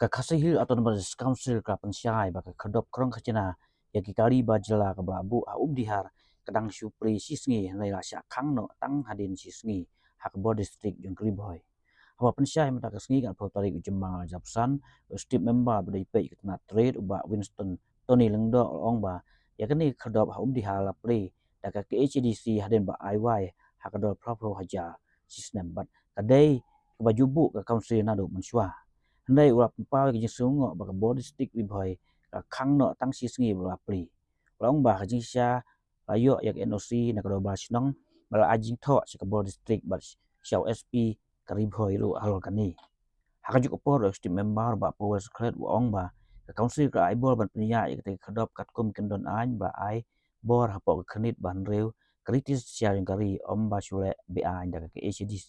ka khasihil autonomous council ka pensyai ba ka khadop krong khachina ya ki kari ba jela ka babu a ubdihar kadang supri sisngi lai la sya khangno tang hadin sisngi hak bo district jong kriboy hawa pensyai mata kasngi kan po tarik jemang japsan step member bdai pe kitna trade uba Winston Tony lengdo ong ba ya kani khadop ha ubdihar la pre da ka HDC hadin ba IY hakadol propo haja sistem bat kadai ka bajubu ka council na do mensua Handai urap pa ki sungo ba body stick wi boy ka khangno tang si sngi ba pli long ba ji sha ayo yak NOC na ka ba snong bala ajing tho sa ka body stick ba shaw SP ka ri boy ru hal kani haka juk po ro stick member ba po secret wa ong ba ka council ka ai bor ban pnya ya ka khadop kat kum kendon an ba ai bor hapo ka khnit ban reu kritis sharing kari om ba shule bi an da ka ACDC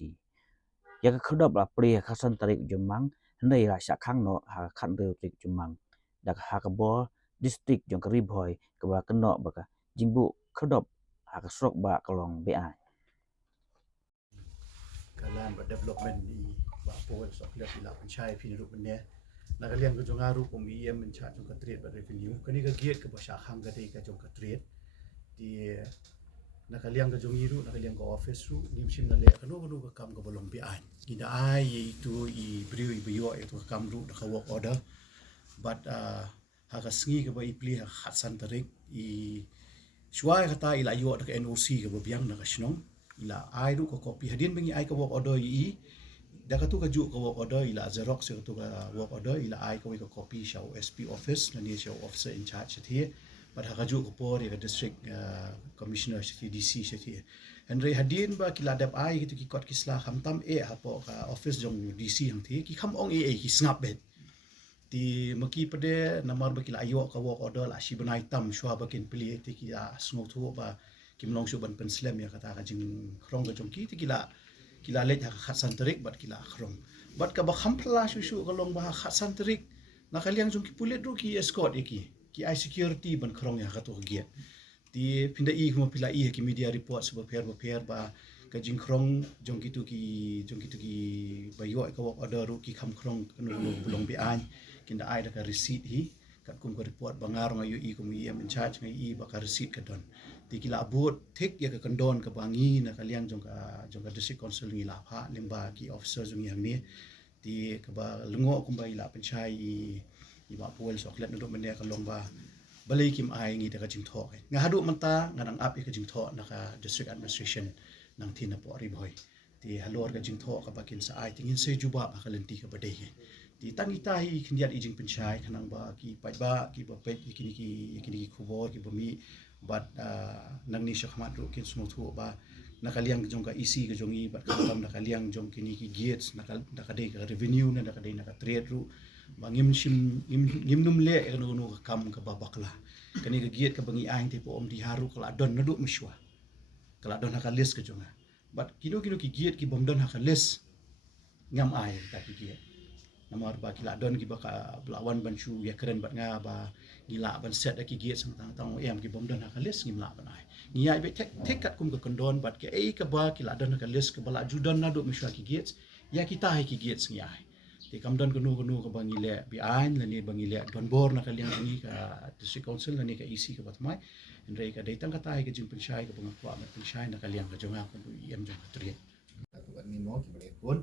ya ka khadop la pri khasan tarik jumang Handai ra sya khang no ha khan reu tik jumang dak ha ka bo district jong kari boy ka ba keno ba ka jingbu khodop ha ka srok ba kalong be ai kalan ba development ni ba po so kle pila panchai phi ru ne na ka liang ko jonga ru ko mi em cha jong ka trade ba revenue kani ka giat ka ba sha khang ga dei ka jong ka trade di na ka liang ka jong iru na ka liang ka office ru nim sim na le ka no ka kam ka bolong bi ai ina ai itu I briu I bio itu ka kam ru da ka work order but ha ka sngi ka ba I pli ha khatsan tarik I shwai kata ila yo da ka NOC ka ba biang na ka shnong ila ai ru ko copy hadin bengi ai ka work order I da ka tu ka ju ka work order ila xerox se tu ka work order ila ai ka ka copy shaw SP office na ni shaw officer in charge thi but ha ka ju ko por ka district commissioner thi DC thi Henry hadin ba kila dap ai ki tu ki kot kisla hamtam ha po ka office jong DC hang thi ki kham ong ki snap bet ti maki pade namar ba kila ayo ka work order la shi banai tam shwa ba kin pli ti ki sngo thu ba kim long shu ban pen slam ya kata ka jing krong ka jong ki ti kila lej ha khatsan terik bat kila krong bat ka ba khampla shu ka long ba khatsan terik na kaliang jong ki pulet ru ki escort ki I security ban krong ya ka to giat ti pinda I kuma pila I ki media report ba pher ba ka jing krong jong ki ki ba yo ka work order ru ki kham krong no bulong bi an kinda ai da ka receipt hi kat kum ko report bangar ngayu I kum I in charge ngai I ba ka receipt ka don ti kila abut thik ya ka kandon ka bangi na kaliang jong ka district council ngi la pha limba ki officer jong yang ni ti ka ba lungo kum ba ila panchai I ba pol soklet no men ka long ba balai kim ai ngi da ka jing tho nga hadu manta ngadang ap ka jing tho na ka district administration nang thina po ri boy ti halor ka jing tho ka bakin sa ai tingin se juba ba ka lenti ka badai ti tangi tahi khindiat I jing panchai khanang ba ki pai ba ki ba pet ki khubor ki ba mi but nang ni shakhmat ru kin smu thu ba nakaliang jong ka isi ka jong I bat kam nakaliang jong kini ki gates nakal dei ka revenue na nakal dei ka trade ru bangim sim ngim num le ka no ka kam ka ba bakla kani ka gate ka bangi aing te po om di haru kala don na du mishwa kala don ka list ka jonga but kino ki gate ki bom don ka list ngam ai ka ki gate namar ba kila don ki ba ka blawan ban chu ya keren bat nga ba gila ban set ki gate sang tang tang em ki bom don ka list ngim la ban ai ngi ai be tek kat kum ka kondon bat ke ai ka ba kila don ka list ka bala ju don na du mishwa ki gate ya kita hai ki gate ngi ai ti kam don kunu ka bangi le bi an la ni bangi le don bor na ka liang ni ka district council na ni ka EC ka batmai ndrei ka dei tang ka tai ka jing penchai ka bang kwa ma penchai na ka liang ka jonga ko em jong ka tri tu kan ni mo ki bale pun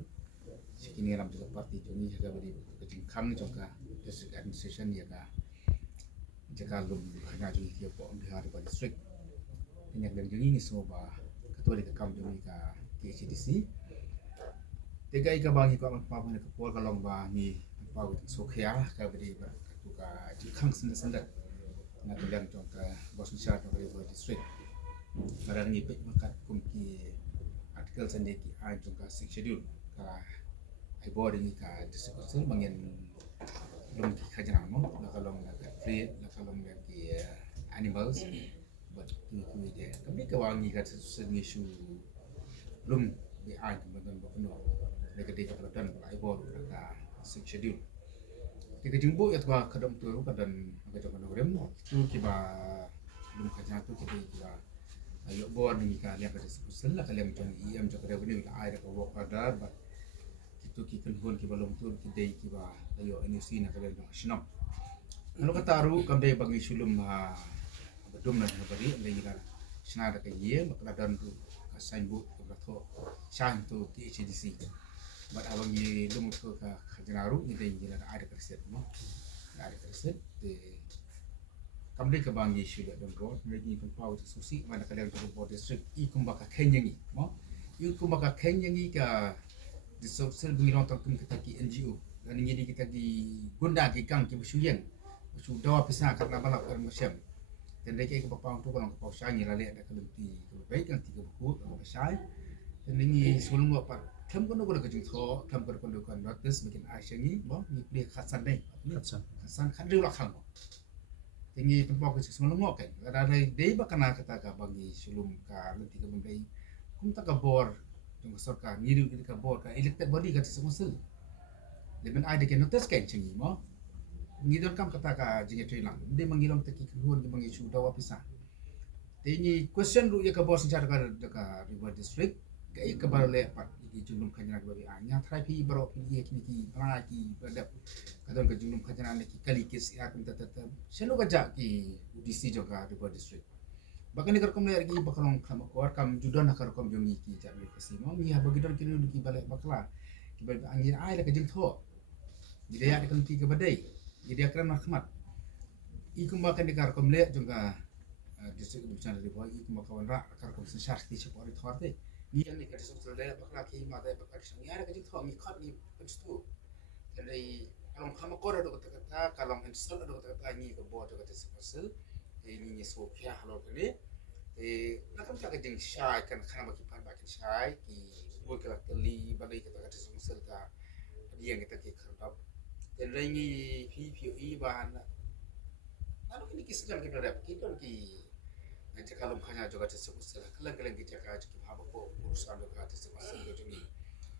sikini ram juga parti joni jaga bari ka jing kham jong ka district administration ya ka jaga lum khana jong ki po bihar ba district ni yang jong ni so ba ketua di ka kam jong ka KCDC tiga ika bangi ko ang papu na kapol kalong ba ni papu so kaya ka bari ba tu ka jikang sen na tulang jong ka bos misal jong ka district barang ni pek makat kum ki artikel sende ki a jong ka schedule ka ai boarding ka district council bangin lum ki khajana mo na kalong na ka free na kalong na ki animals but ki de kami ka wangi ka sen issue lum bi a jong ba no mereka di Kelantan ai bor ka schedule tiga jumbo ya tua kadam tu ru kadan aga jong rem tu ki ba lum ka jatu ki ba ayo bor ni ka liang ka diskusel la kalian jong IM jong revenue ka ai ka work order but Itu ki kenhun ki balong tu ki dei ki ba ayo NUC na kala no shnam. Ano ka taru kambe bangi sulum ha bedum na bari le ila sna da ka ye makla dan ru ka sign book ka tho chan tu ki HDC. But abang ye lumut ko ka khajnaru ni dei ila ada kerset mo. Ada kerset de kambe ka bangi sula dan road lagi pau susi mana kala ka board district I kumbaka kenyangi mo. I kumbaka kenyangi ka di sosial bingin orang kita ki NGO dan ini kita ki gunda ki kang ki busuyen busu dawa pisa kat na balak kan musyam dan deke ke bapa tu kalau ke pausa ni la le ada kelenti ke baik kan tiga buku ke pasai dan ini sebelum apa tham kono kono ke jing tho tham kono kono kan notice bikin action ni mo ni play khasan dai khasan khan riu la khang tinggi tempat ke sebelum ngok kan ada dei bakana kata ka bagi sebelum ka lenti ke bendai kum tak ka bor jong sarkar niru ka bor ka elected body ka semua sel leben ai de ke notice kan chingi mo ngidon kam kata ka jinge trilang de mangilong teki kuhun ke mangi su dawa pisa tini question ru ya ka bor secara ka river district ka ka barale pat ki junum khajana bari anya thrai phi baro ki ki ki pra ki badap kadon ka junum khajana ne ki kali kis ya kum tata selo ka ja ki DC joka river district bahkan ni kerkom lagi bakalong kama kuar kam judon nakar kom jongi ki jabe kasi mo mi ha bagidon kini ki balik bakla ki balik angin ai la ka jeng tho di dia kan ti ke badai di dia kan mahkamat I kum bahkan di kerkom le jonga district bukan dari boy I kum bakawan ra kerkom sensar ti sepor di thorte ni yang ni ka district le bakla ki ma dai bakal sang ya ka jeng tho mi khat ni penstu jadi kalong kama kor do kata kalong install do kata ni ke bo do kata sepasel ini Sofia halo kene nakam tak jeng syai kan khana baki pan baki syai ki boy kala teli balai kata kata sumsel ka dia kita ki khandap dan rengi PPE bahan lalu ini kisah kita dapat kita ki nanti kalau khana juga kata sumsel kalang kita ka ki haba ko urusan do kata sumsel do ni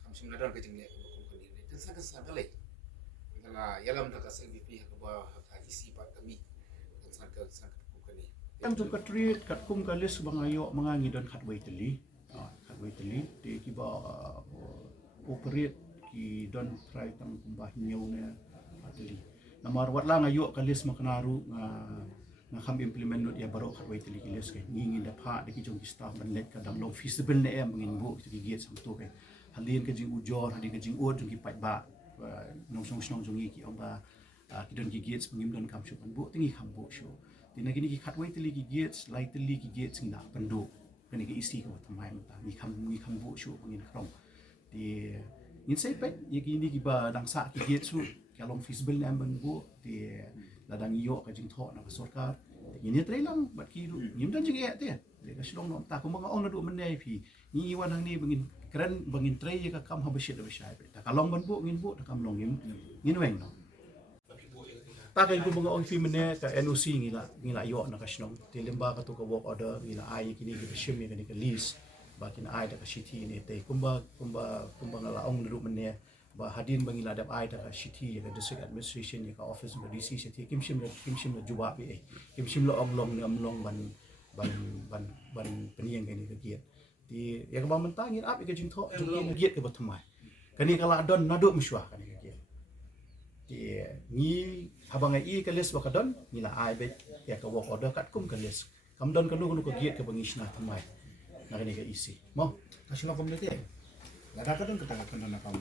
kam sim nadar ke jeng ni ko ko ni dan sangat sangat ngala yalam da ka selvi ka ba ka isi pa kami sangat Tam tu kat treat kat kum kalis bang ayo mangangi don kat waiteli di kiba operate ki don try tang kumbah nyau ne ateli namar wat lang ayo kalis maknaru nga kham implement not ya baro kat waiteli kilis ke ngingi da pha de ki jong staff ban let kadang long feasible ne em ngin bu ki giat sam tu ke halin ke jing ujor halin ke jing od jong ki pat ba nong song jong ki amba ki don ki giat ngim don kam shu ban bu tingi kham bu shu Tina gini ki khatway tili ki gates, lai tili ki gates ngina penduk. Kani ki isi ko tamai mata. Ni kham bu shu pangin krom. Di ngin sai pet ye ki ni ki ba dang sa ki gates su kalong feasible na ban bu di ladang iyo ka jing tho na ka sarkar. Ini trai lang bat ki ngim dan jing ya te. De ka silong no ta ko mga ong na du menai phi. Ni wan hang ni bangin trai ye ka kam ha bashit da bashai. Ta kalong ban bu ngin bu ta kam long ngin weng no. Pakai ko mga on female ka NOC ngila yo na kasnong tilimba ka to ka work order ngila ay kini ki shim ni ka lease ba kin ay da ka city ni te kumba ngala ong lu mene ba hadin bangila da ay da ka city ka district administration ka office ba DC city kimshim la juba bi kimshim la ong long ni amlong ban peniyang ni ka giat di ya ka ba mentangin ap ka jing tho jing giat ka batumai kani kala don nadu miswa kani ka giat di ni habang ai kalis bakadon nila ai be ya ka work order kat kum kalis kam don kanu kanu ko giat ka bangisna thamai na kani ka isi mo kasih community lada kadon kita kan na kam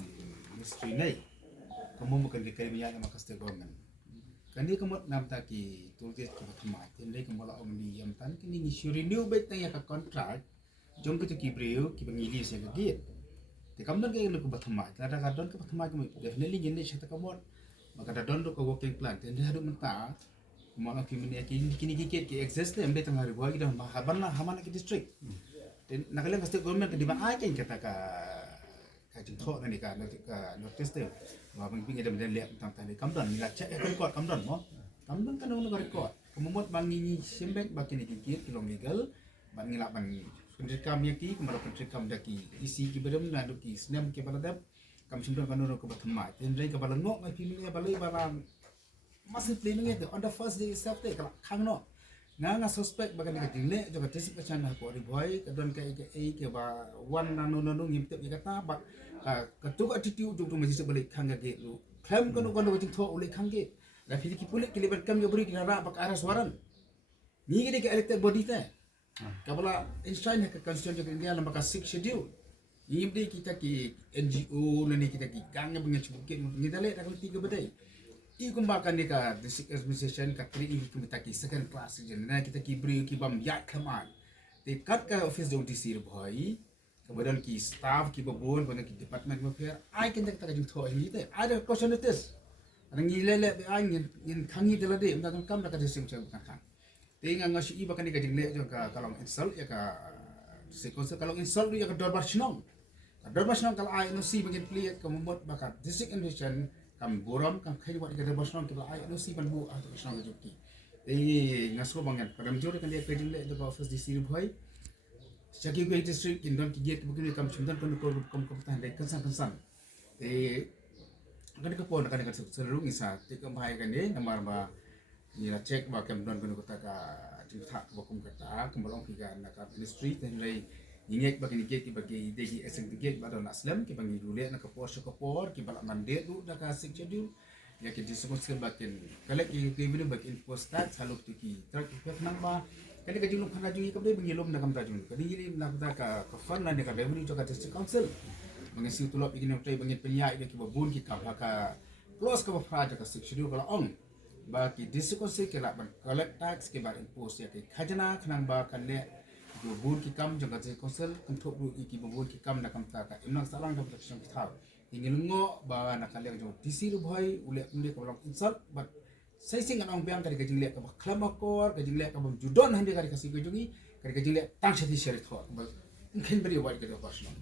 ministry nei kamu bukan di kaya na makas government kani kamu namta ki tulget ki thamai tendai kamu la om di yam tan kini ni renew bet tang ya ka contract jom kita ki breu ki bangili se ka giat te kam don kay lu ko thamai lada kadon ka thamai kamu definitely gini syata kamu maka ada don ko working plan dan dia ada menta malah kini kikit ki exist embe tengah hari buat kita haban lah hamana ki district dan nakalang state government di ba aja kata ka jing tho ni ka notice te ma bang pingi dem den le tam tam kam don ni la check ka record kam don mo kam don kan no record kemumut bang ni sembek ba kini kikit kilom legal bang ngila bang pendekam yaki kemara pendekam daki isi ki bedem na doki snam ki baladap kam simpan kanu ko batmai ten dai ka balango mai pimile balai balang masih planning it on the first day itself te kala khang no nga suspect bagan ka dinle jo ka tisip ka chan ko ri boy ka don ka ke ba wan nanu ngim te ka ta ba ka tu attitude jo ma jise balik khang ge lu claim ko no jing tho ule khang ge la phili ki pulik ki libat kam yo beri ki ra ba aras waran ni ge ke elected body te ka bala instruction ka constitution jo India lamba ka 6 schedule yimde kita ki NGO nani kita ki kang bunga chubuke ni dale ta ti ke badai I kumbakan ni ka district administration ka tri I kumita ki second class jen na kita ki bri ki bam yak khaman te kat ka office jong tisir bhai kemudian ki staff ki babon pada ki department of fair I can tak jing tho ni te ada question it is ang ngilele be ai ngin khangi dela de mda kam ka district chang kan te nga shi I bakan ni ka jing le jong ka kalong insult ya ka sekonse kalong insult ya ka dorbar shnong kalau ai no si bagin play ka membuat bakat district administration kam boram kam khai buat kita bosnon kita ai no si ban bu atau shnong joki ngasko bangan kadam jore kan dia pedin le the office di sini bhai chaki ko district indon ki get bukan kam chundan kan ko kom tan de kansan kan ka pon kan seluruh isa te kam bhai kan de namar ba ni la check ba kam don kan ko ta ka thak ba kum kata kam balong ki ga na ka ministry ten lai ingek bagi gate ki bagi degi eseng gate badon aslam ki bagi dule na kapor ki balak mandate du da ka sik schedule ya ki disebut bakin kalek ki bini bakin postat haluk tu ki trak ki nang ba kali ka julum khana ju ka bagi lom na kam ta jun kali ni na ka fund na ka revenue to ka district council bagi si tulop igin trai bagi penya ki babun ki ka close ka ba ka sik schedule kala on ba ki district council ki la ban collect tax ki ba impose ya ki khajana khnang ba kan le bubun ki kam jaga je konsel untuk bu iki bubun ki kam na kam ta ka imnang salang da protection ki thau ingin ngo ba na kale jo tisi ru bhai ule kunde ko long insult but sai sing anong biang ka jing le ka klama kor ka jing le ka judon hande ka kasi ko jungi ka jing le tang shati shari thau ba ken bari wa ka do personal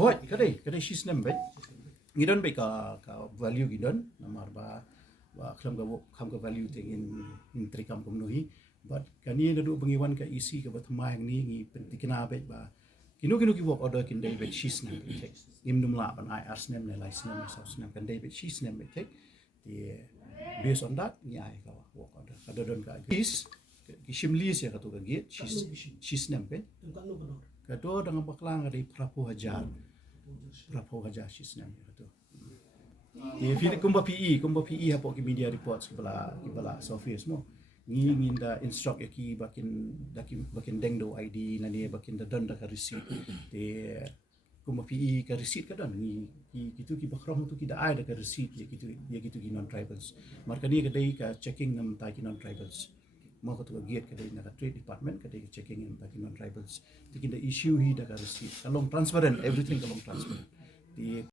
hoi kadai shisnem be ngidon be ka value gidon namar ba khlam ka value te in trikam komnohi but kani na do bangiwan ka isi ka bathma yang ni pentikina be ba kinu ki work order kin David shisnem be tek imnum la ban I arsnem ne license sausnem kan David shisnem be tek di based on that ni ai ka work order kada don ka is ki shimlis ya ka to ka gate shisnem be ka do dengan baklang ada prapo hajar shisnem ya to ye fili kumba PE hapo ki media reports kibala surface mo ngin da instruct ki bakin dengdo ID nani bakin da don da ka receipt te kuma PE ka receipt ka don ni gitu ki bakram tu ki da ai da ka receipt ye gitu ki non tribals marka ni ka dai ka checking nam ta ki non tribals mo ko tu gate ka dai na ka trade department ka dai checking nam ta ki non tribals tikin da issue hi da ka receipt kalong transparent everything kalong transparent